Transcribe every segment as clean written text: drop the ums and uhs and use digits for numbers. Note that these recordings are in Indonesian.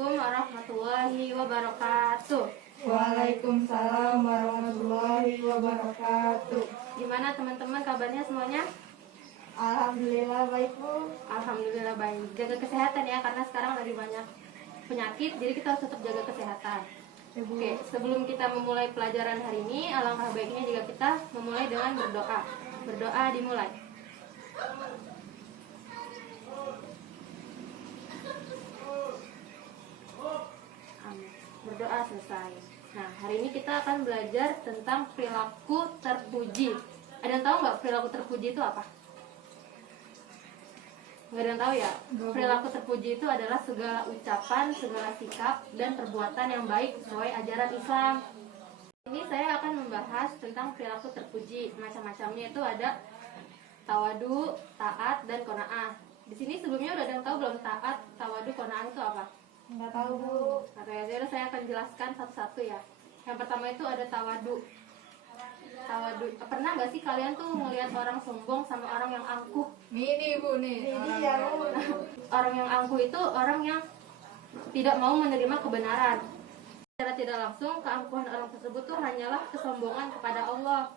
Assalamualaikum warahmatullahi wabarakatuh. Waalaikumsalam warahmatullahi wabarakatuh. Gimana teman-teman kabarnya semuanya? Alhamdulillah baik, Bu. Alhamdulillah baik. Jaga kesehatan ya, karena sekarang lagi banyak penyakit, jadi kita harus tetap jaga kesehatan. Ya, Bu. Oke, sebelum kita memulai pelajaran hari ini, alangkah baiknya jika kita memulai dengan berdoa. Berdoa dimulai. Amin. Berdoa selesai. Nah, hari ini kita akan belajar tentang perilaku terpuji. Ada yang tahu nggak perilaku terpuji itu apa? Nggak ada yang tahu ya? Perilaku terpuji itu adalah segala ucapan, segala sikap, dan perbuatan yang baik sesuai ajaran Islam. Ini saya akan membahas tentang perilaku terpuji. Macam-macamnya itu ada tawadu, taat, dan qanaah. Di sini sebelumnya udah ada yang tahu belum taat, tawadu, qanaah itu apa? Nggak tahu, Bu. Oke, jadi saya akan jelaskan satu-satu ya. Yang pertama itu ada tawadu. Tawadu. Pernah nggak sih kalian tuh ngelihat orang sombong sama orang yang angkuh? Ini, Bu, nih. Ini dia, Bu. Orang yang angkuh itu orang yang tidak mau menerima kebenaran. Secara tidak langsung, keangkuhan orang tersebut tuh hanyalah kesombongan kepada Allah.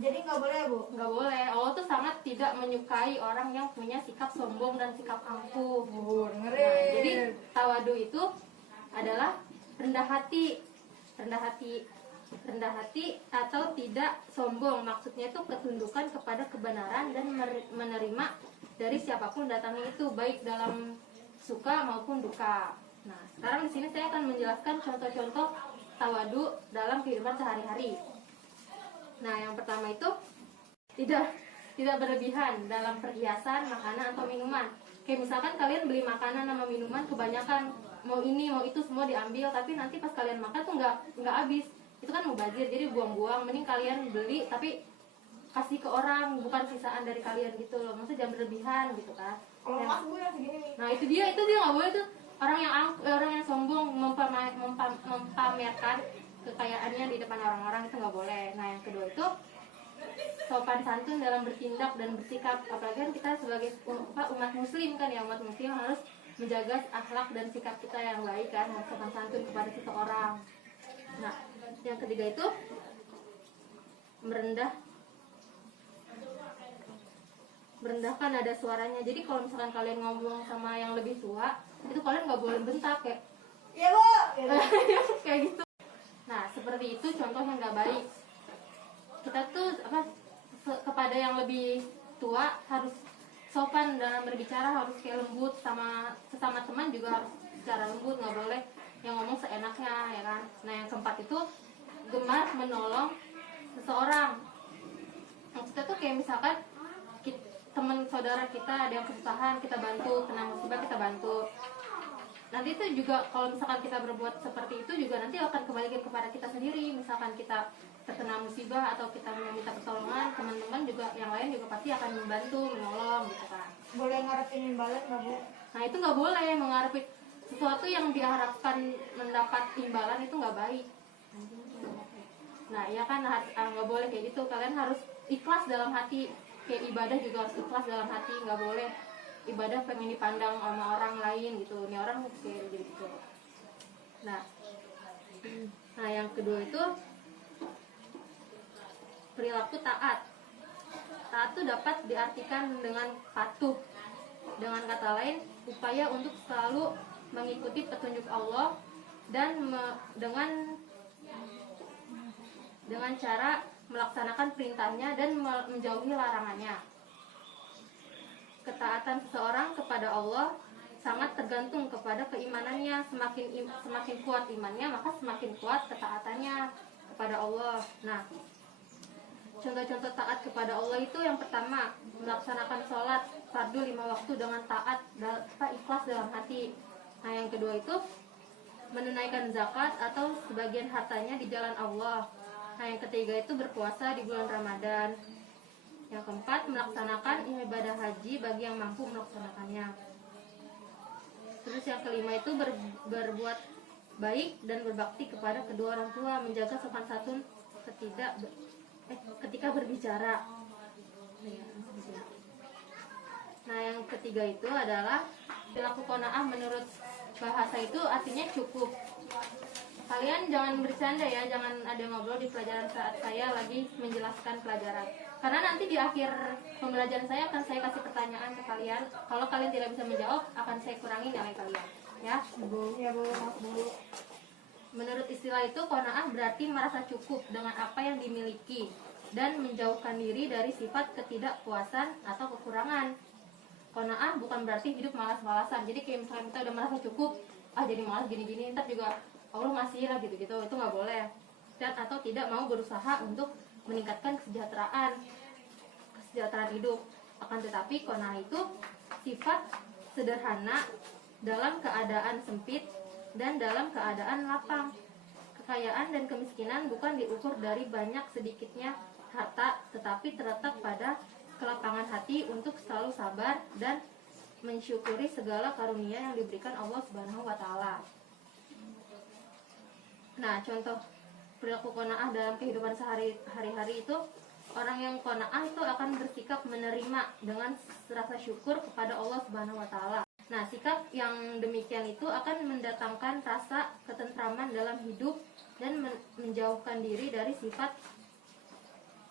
Jadi nggak boleh, Bu? Nggak boleh. Allah tuh sangat tidak menyukai orang yang punya sikap sombong dan sikap angkuh. Bu, Nah, dengerin. jadi tawadu itu adalah rendah hati. Rendah hati atau tidak sombong. Maksudnya itu ketundukan kepada kebenaran dan menerima dari siapapun datangnya itu, baik dalam suka maupun duka. Nah, sekarang di sini saya akan menjelaskan contoh-contoh tawadu dalam kehidupan sehari-hari. Nah, yang pertama itu tidak berlebihan dalam perhiasan, makanan atau minuman. Kayak misalkan kalian beli makanan sama minuman kebanyakan, mau ini mau itu semua diambil, tapi nanti pas kalian makan tuh nggak habis. Itu kan mubazir, jadi buang-buang. Mending kalian beli tapi kasih ke orang, bukan sisaan dari kalian gitu loh. Maksudnya jangan berlebihan gitu kan. Kalau Mas, Bu, yang segini nih. Nah, itu dia nggak boleh tuh. Orang yang sombong mempamerkan kekayaannya di depan orang-orang, itu nggak boleh. Nah, yang kedua itu sopan santun dalam bertindak dan bersikap. Apalagi kan kita sebagai umat muslim kan ya, umat muslim harus menjaga akhlak dan sikap kita yang baik kan, sopan santun kepada seseorang. Nah, yang ketiga itu merendahkan nada suaranya. Jadi kalau misalkan kalian ngomong sama yang lebih tua, itu kalian nggak boleh bentak kayak Iya, Bu. kayak gitu. Nah, seperti itu contoh yang nggak baik. Kita tuh kepada yang lebih tua harus sopan dalam berbicara, harus kayak lembut, sama sesama teman juga harus secara lembut, nggak boleh yang ngomong seenaknya ya kan. Nah, yang keempat itu gemar menolong seseorang. Maksudnya tuh kayak misalkan teman saudara kita ada yang kesusahan, kita bantu, kena musibah kita bantu. Nanti itu juga kalau misalkan kita berbuat seperti itu juga nanti akan kembalikan kepada kita sendiri. Misalkan kita terkena musibah atau kita meminta pertolongan, teman-teman juga yang lain juga pasti akan membantu, menolong gitu kan. Boleh ngarepin imbalan nggak, Bu? Nah, itu nggak boleh mengharapkan sesuatu yang diharapkan mendapat imbalan, itu nggak baik. Nah, ya kan nggak boleh kayak gitu. Kalian harus ikhlas dalam hati. Kayak ibadah juga harus ikhlas dalam hati, nggak boleh ibadah pengen dipandang sama orang lain gitu. Ini orang kayak gitu. Nah, yang kedua itu perilaku taat. Taat itu dapat diartikan dengan patuh. Dengan kata lain, upaya untuk selalu mengikuti petunjuk Allah dan dengan cara melaksanakan perintahnya dan menjauhi larangannya. Ketaatan seseorang kepada Allah sangat tergantung kepada keimanannya. Semakin kuat imannya, maka semakin kuat ketaatannya kepada Allah. Nah, contoh-contoh taat kepada Allah itu yang pertama, melaksanakan sholat fardu 5 waktu dengan taat, ikhlas dalam hati. Nah, yang kedua itu menunaikan zakat atau sebagian hartanya di jalan Allah. Nah, yang ketiga itu berpuasa di bulan Ramadan. Yang keempat, melaksanakan ibadah haji bagi yang mampu melaksanakannya. Terus yang kelima itu berbuat baik dan berbakti kepada kedua orang tua, menjaga sopan santun ketika berbicara. Nah, yang ketiga itu adalah perilaku qanaah menurut bahasa itu artinya cukup. Kalian jangan bercanda ya, jangan ada ngobrol di pelajaran saat saya lagi menjelaskan pelajaran. Karena nanti di akhir pembelajaran saya akan saya kasih pertanyaan ke kalian. Kalau kalian tidak bisa menjawab, akan saya kurangi nilai kalian. Ya, Bu. Ya Bu, maaf Bu. Menurut istilah itu, qanaah berarti merasa cukup dengan apa yang dimiliki dan menjauhkan diri dari sifat ketidakpuasan atau kekurangan. Qanaah bukan berarti hidup malas-malasan. Jadi kayak misalnya kita udah merasa cukup, jadi malas gini-gini, ntar juga Allah masih lah gitu-gitu, itu nggak boleh. Dan atau tidak mau berusaha untuk meningkatkan kesejahteraan hidup. Akan tetapi qanaah itu sifat sederhana dalam keadaan sempit dan dalam keadaan lapang. Kekayaan dan kemiskinan bukan diukur dari banyak sedikitnya harta, tetapi terletak pada kelapangan hati untuk selalu sabar dan mensyukuri segala karunia yang diberikan Allah Subhanahu wa taala. Nah, contoh perilaku qanaah dalam kehidupan sehari-hari itu, orang yang qanaah itu akan bersikap menerima dengan rasa syukur kepada Allah Subhanahu wa taala. Nah, sikap yang demikian itu akan mendatangkan rasa ketentraman dalam hidup dan menjauhkan diri dari sifat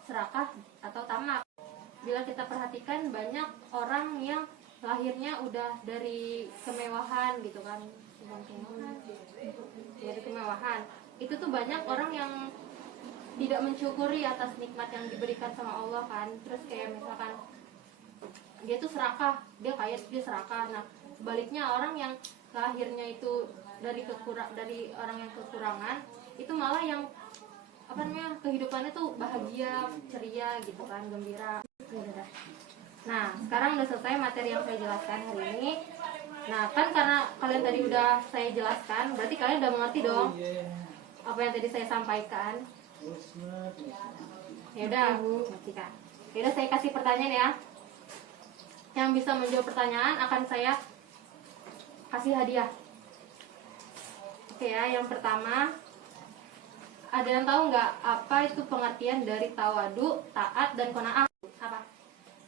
serakah atau tamak. Bila kita perhatikan, banyak orang yang lahirnya udah dari kemewahan gitu kan, dari kemewahan. Itu tuh banyak orang yang tidak mensyukuri atas nikmat yang diberikan sama Allah kan. Terus kayak misalkan dia tuh serakah, dia kaya, dia serakah. Nah, sebaliknya orang yang lahirnya itu dari orang yang kekurangan, itu malah yang kehidupannya tuh bahagia, ceria gitu kan, gembira. Nah, sekarang udah selesai materi yang saya jelaskan hari ini. Nah, kan karena kalian tadi udah saya jelaskan, berarti kalian udah mengerti dong apa yang tadi saya sampaikan. Ya udah, ngerti kan? Ya udah, saya kasih pertanyaan ya. Yang bisa menjawab pertanyaan akan saya kasih hadiah. Oke ya, yang pertama, ada yang tahu nggak apa itu pengertian dari tawadu, taat, dan qanaah? Apa?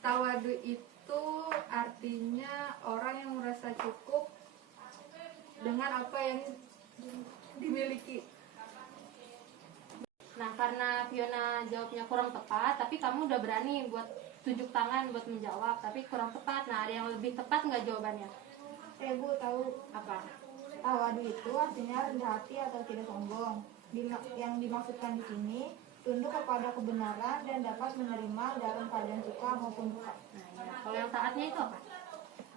Tawadu itu artinya orang yang merasa cukup dengan apa yang dimiliki. Nah, karena Fiona jawabnya kurang tepat, tapi kamu udah berani buat tunjuk tangan buat menjawab, tapi kurang tepat. Nah, ada yang lebih tepat nggak jawabannya? Bu, tahu. Apa? Tawadu itu artinya rendah hati atau tidak sombong. Yang dimaksudkan di sini tunduk kepada kebenaran dan dapat menerima dalam keadaan suka maupun duka. Nah, ya. Kalau yang taatnya itu apa?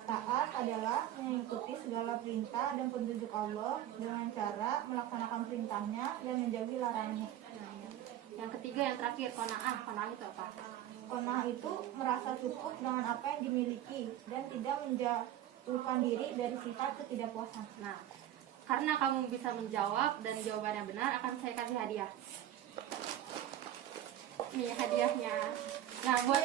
Taat adalah mengikuti segala perintah dan petunjuk Allah dengan cara melaksanakan perintahnya dan menjauhi larangannya. Nah, ya. Yang ketiga, yang terakhir, qanaah. Qanaah itu apa? Qanaah itu merasa cukup dengan apa yang dimiliki dan tidak menjauhkan diri dari sifat ketidakpuasan. Nah, karena kamu bisa menjawab dan jawabannya benar, akan saya kasih hadiah. Nih hadiahnya. Nah, buat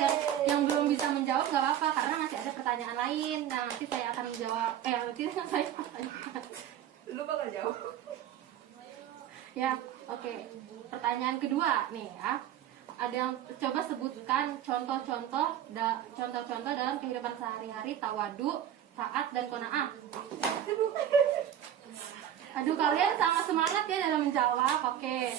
yang belum bisa menjawab nggak apa-apa, karena masih ada pertanyaan lain. Nah, nanti saya akan menjawab. Nanti saya pertanyakan. Lu bakal jawab? Ya, oke. Pertanyaan kedua nih ya. Ada yang coba sebutkan contoh-contoh dalam kehidupan sehari-hari tawadu, taat, dan qanaah. Aduh, kalian sama semangat ya dalam menjawab. Oke.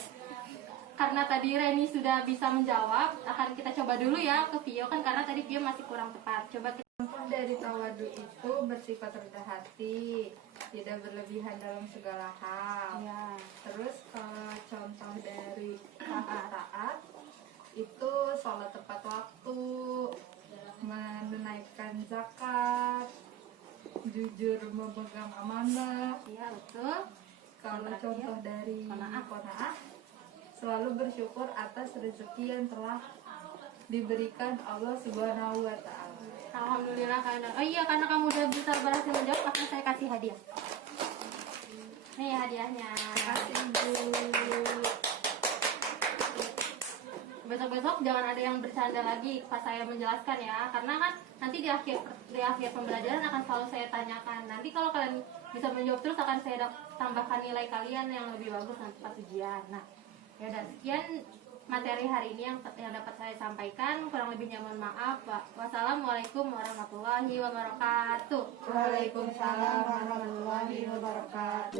Karena tadi Reni sudah bisa menjawab, akan kita coba dulu ya ke Vio kan, karena tadi Vio masih kurang tepat. Coba kita. Contoh dari tawadu itu bersifat rendah hati, tidak berlebihan dalam segala hal. Ya. Terus contoh dari taat itu sholat tepat waktu, menunaikan zakat, jujur memegang amanah. Iya, betul. Kalau Yang contoh terakhir, dari qanaah. qanaah, selalu bersyukur atas rezeki yang telah diberikan Allah Subhanahu wa taala. Alhamdulillah kalian. Oh iya, karena kamu udah bisa berhasil menjawab, akan saya kasih hadiah. Nih hadiahnya. Kasih Bu. Besok-besok jangan ada yang bercanda lagi pas saya menjelaskan ya, karena kan nanti di akhir pembelajaran akan selalu saya tanyakan. Nanti kalau kalian bisa menjawab terus, akan saya tambahkan nilai kalian yang lebih bagus nanti pas ujian. Nah, ya udah, sekian materi hari ini yang dapat saya sampaikan. Kurang lebihnya mohon maaf. Wassalamualaikum warahmatullahi wabarakatuh. Waalaikumsalam warahmatullahi wabarakatuh.